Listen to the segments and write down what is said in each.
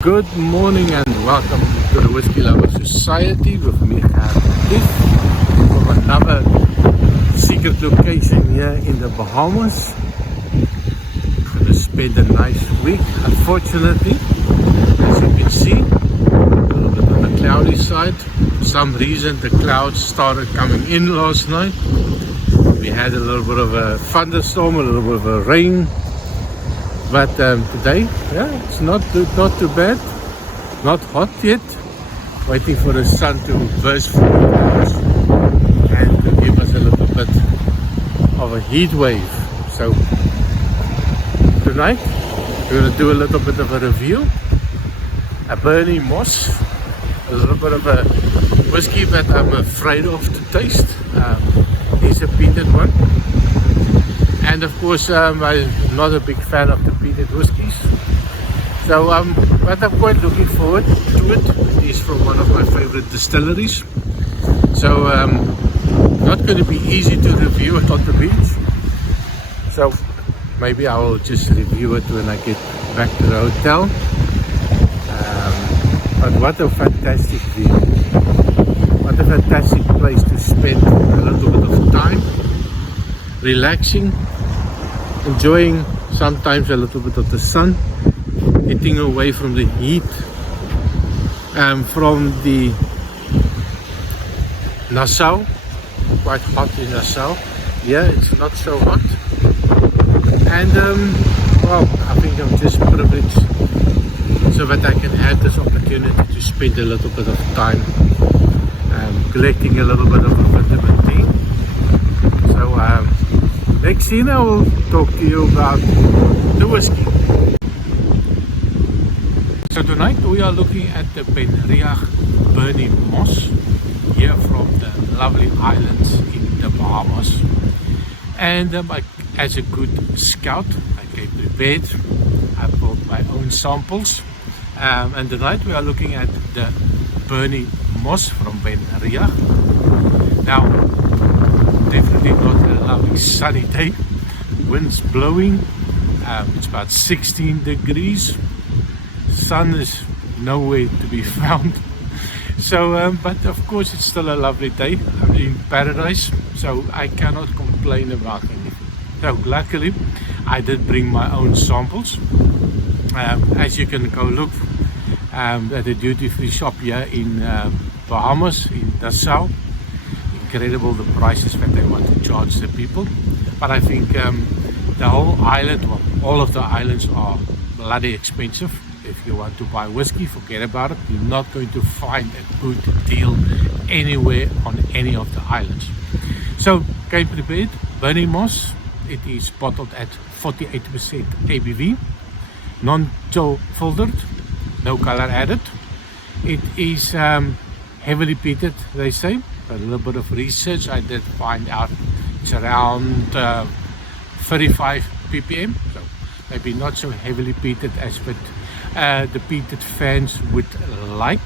Good morning and welcome to the Whiskey Lover Society with me from another secret location here in the Bahamas. I'm going to spend a nice week. Unfortunately, as you can see, a little bit on the cloudy side. For some reason the clouds started coming in last night. We had a little bit of a thunderstorm, a little bit of a rain. But today, it's not too bad, not hot yet. Waiting for the sun to burst through the clouds and to give us a little bit of a heat wave. So tonight we're going to do a little bit of a review. A Birnie Moss, a little bit of a whiskey that I'm afraid of to taste. It's a peated one. And of course, I'm not a big fan of the peated whiskies. So, but I'm quite looking forward to it. It is from one of my favorite distilleries. So, not going to be easy to review it on the beach. So, maybe I will just review it when I get back to the hotel. But what a fantastic view. What a fantastic place to spend a little bit of time. Relaxing. Enjoying sometimes a little bit of the sun, getting away from the heat, from the Nassau, quite hot in Nassau. Yeah, it's not so hot. And well, I think I'm just privileged so that I can have this opportunity to spend a little bit of time collecting a little bit of vitamin D. So next scene I will talk to you about the whiskey. So tonight we are looking at the Benriach Birnie Moss here from the lovely islands in the Bahamas. And as a good scout, I came prepared. I brought my own samples. And tonight we are looking at the Birnie Moss from Benriach. Now, definitely not a lovely sunny day. Wind's blowing. It's about 16 degrees. Sun is nowhere to be found. So, but of course it's still a lovely day. I'm in paradise, so I cannot complain about anything. So luckily, I did bring my own samples. As you can go look at the duty-free shop here in Bahamas, in Nassau. Incredible the prices that they want to charge the people, but I think the whole island, well, all of the islands are bloody expensive. If you want to buy whiskey, forget about it. You're not going to find a good deal anywhere on any of the islands. So came prepared, Birnie Moss. It is bottled at 48% ABV, non-chill filtered, no color added. It is heavily peated, they say. A little bit of research, I did find out it's around 35 ppm, so maybe not so heavily peated as what the peated fans would like.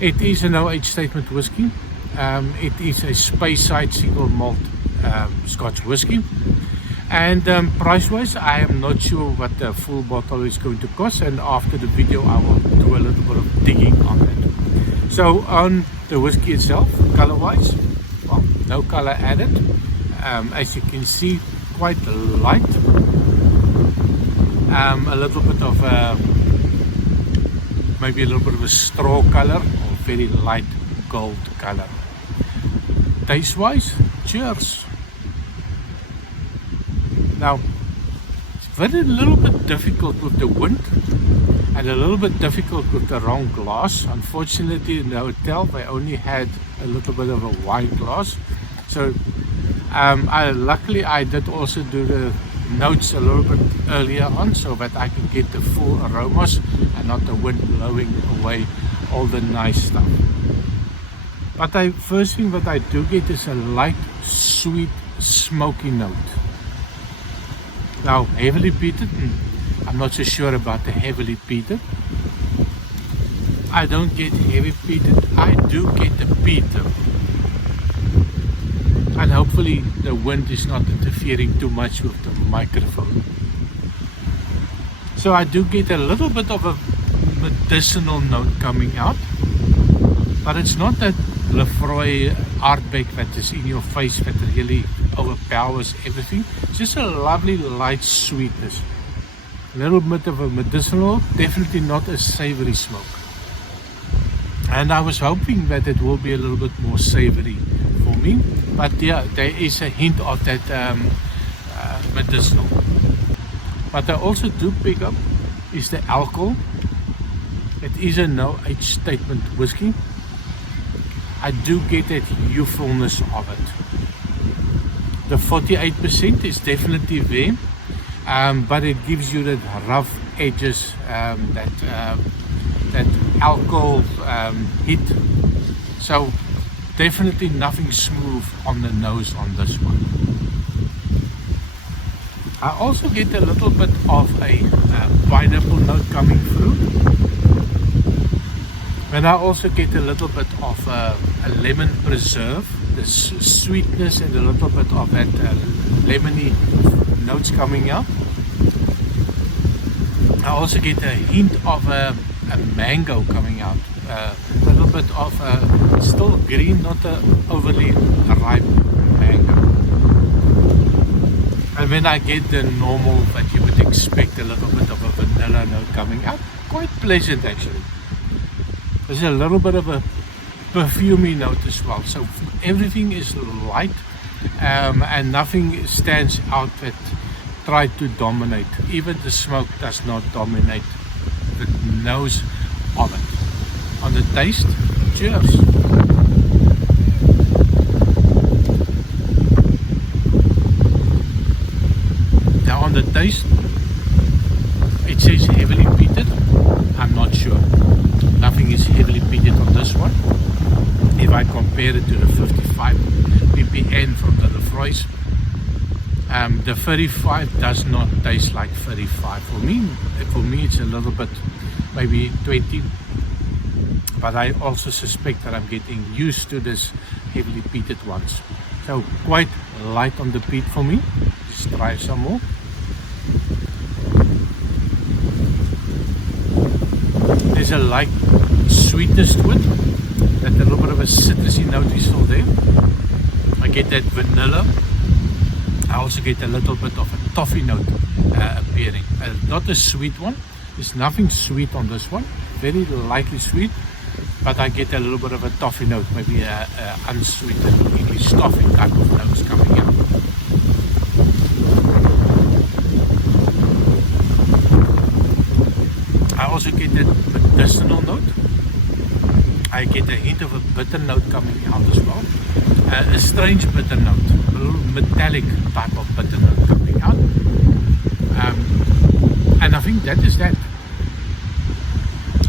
It is an no-age statement whiskey. It is a Speyside single malt Scotch whiskey, and price-wise, I am not sure what the full bottle is going to cost. And after the video, I will do a little bit of digging on that. So on the whiskey itself, color-wise, well, no color added. As you can see, quite light. A little bit of maybe a little bit of a straw color or very light gold color. Taste-wise, cheers. Now, it's very a little bit difficult with the wind. And a little bit difficult with the wrong glass. Unfortunately, in the hotel they only had a little bit of a wine glass. So luckily I did also do the notes a little bit earlier on, so that I can get the full aromas and not the wind blowing away all the nice stuff. But first thing that I do get is a light, sweet, smoky note. Now, heavily peated. I'm not so sure about the heavily peated. I don't get heavy peated. I do get the peated. And hopefully the wind is not interfering too much with the microphone. So I do get a little bit of a medicinal note coming out, but it's not that Lefroy Ardbeg that is in your face that really overpowers everything. It's just a lovely light sweetness, a little bit of a medicinal, definitely not a savory smoke. And I was hoping that it will be a little bit more savory for me, but yeah, there is a hint of that medicinal. But I also do pick up is the alcohol. It is a no age statement whiskey. I do get that youthfulness of it. The 48% is definitely there, but it gives you that rough edges, that alcohol hit. So definitely nothing smooth on the nose on this one. I also get a little bit of a pineapple note coming through. And I also get a little bit of a lemon preserve, the sweetness and a little bit of that lemony notes coming out. I also get a hint of a mango coming out, a little bit of still green, not a overly ripe mango. And then I get the normal that you would expect, a little bit of a vanilla note coming out. Quite pleasant actually. There's a little bit of a perfumey note as well. So everything is light, and nothing stands out that tried to dominate. Even the smoke does not dominate the nose of it. On the taste, cheers. Now on the taste, it says heavily peated. I'm not sure. Nothing is heavily peated on this one. If I compare it to the 55 ppm from the Lefroy's, the 35 does not taste like 35 for me. For me, it's a little bit, maybe 20. But I also suspect that I'm getting used to this heavily peated ones. So quite light on the peat for me. Just try some more. There's a light sweetness to it, that a little bit of a citrusy note is still there. I get that vanilla. I also get a little bit of a toffee note appearing. Not a sweet one. There's nothing sweet on this one. Very lightly sweet, but I get a little bit of a toffee note, maybe a unsweetened English toffee type of notes coming out. I also get that medicinal note. I get a hint of a bitter note coming out as well. A strange bitter note, a little metallic type of bitter note coming out. And I think that is that.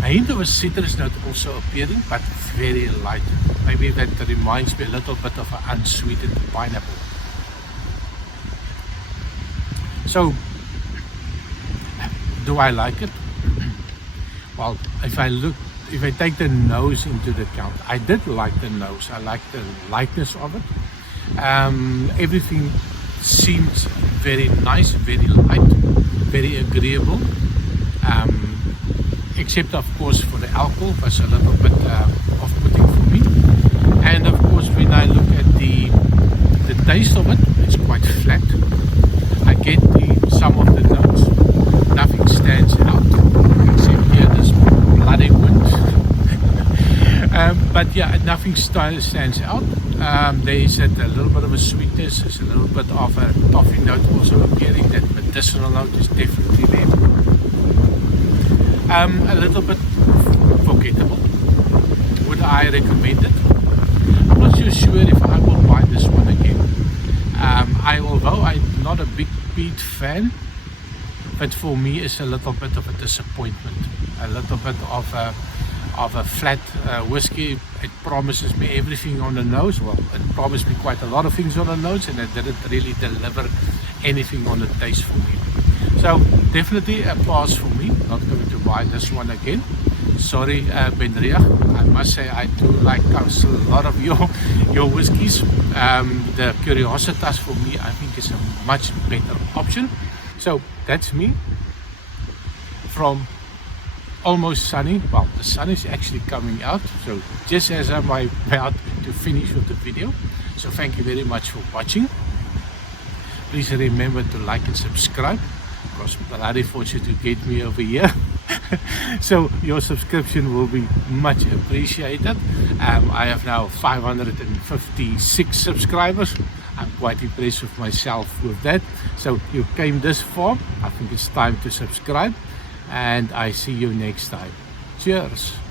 A hint of a citrus note also appearing, but very light. Maybe that reminds me a little bit of an unsweetened pineapple. So, do I like it? Well, if I take the nose into the account, I did like the nose. I like the lightness of it. Everything seems very nice, very light, very agreeable. Except of course for the alcohol, was a little bit off-putting for me. And of course when I look at the taste of it, it's quite flat. I get some of the notes. Nothing stands out except here this bloody wind. But yeah, nothing stands out. There is a little bit of a sweetness. There's a little bit of a toffee note also appearing. That medicinal note is definitely there. A little bit forgettable. Would I recommend it? I'm not so sure if I will buy this one again. Although I'm not a big peat fan, but for me it's a little bit of a disappointment. A little bit of a flat whiskey. It promises me everything on the nose. Well, it promised me quite a lot of things on the nose, and it didn't really deliver anything on the taste for me. So definitely a pass for me. Not going to buy this one again. Sorry, Benriach. I must say I do like a lot of your whiskies. The Curiositas for me, I think, is a much better option. So that's me from almost sunny. Well, the sun is actually coming out, so just as I'm about to finish with the video. So thank you very much for watching. Please remember to like and subscribe, because bloody fortunate to get me over here. So your subscription will be much appreciated. I have now 556 subscribers. I'm quite impressed with myself with that. So you came this far, I think it's time to subscribe, and I see you next time. Cheers.